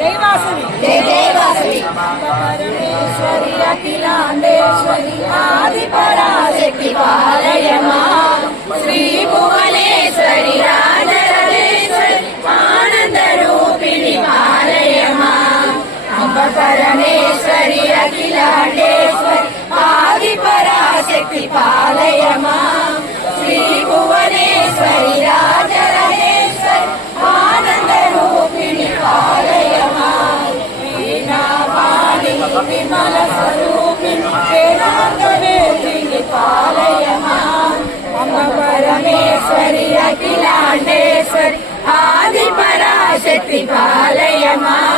जय वासवी जय जय वासवी परमेश्वरी अखिलांडेश्वरी आदि पराशक्ति पालय मां श्री भुवनेश्वरी राजराजेश्वरी आनंद रूपिणी पालय मां अम्ब परमेश्वरी अखिलांडेश्वरी आदि पराशक्ति पालय मां श्री भुवनेश्वरी राजराजेश्वरी आनंद रूपिणी पालय मां वीणावाणी विमल स्वरूपिणी वेदांत वेदिनी पालय मां अम्ब परमेश्वरी अखिलांडेश्वरी आदि पराशक्ति पालय मां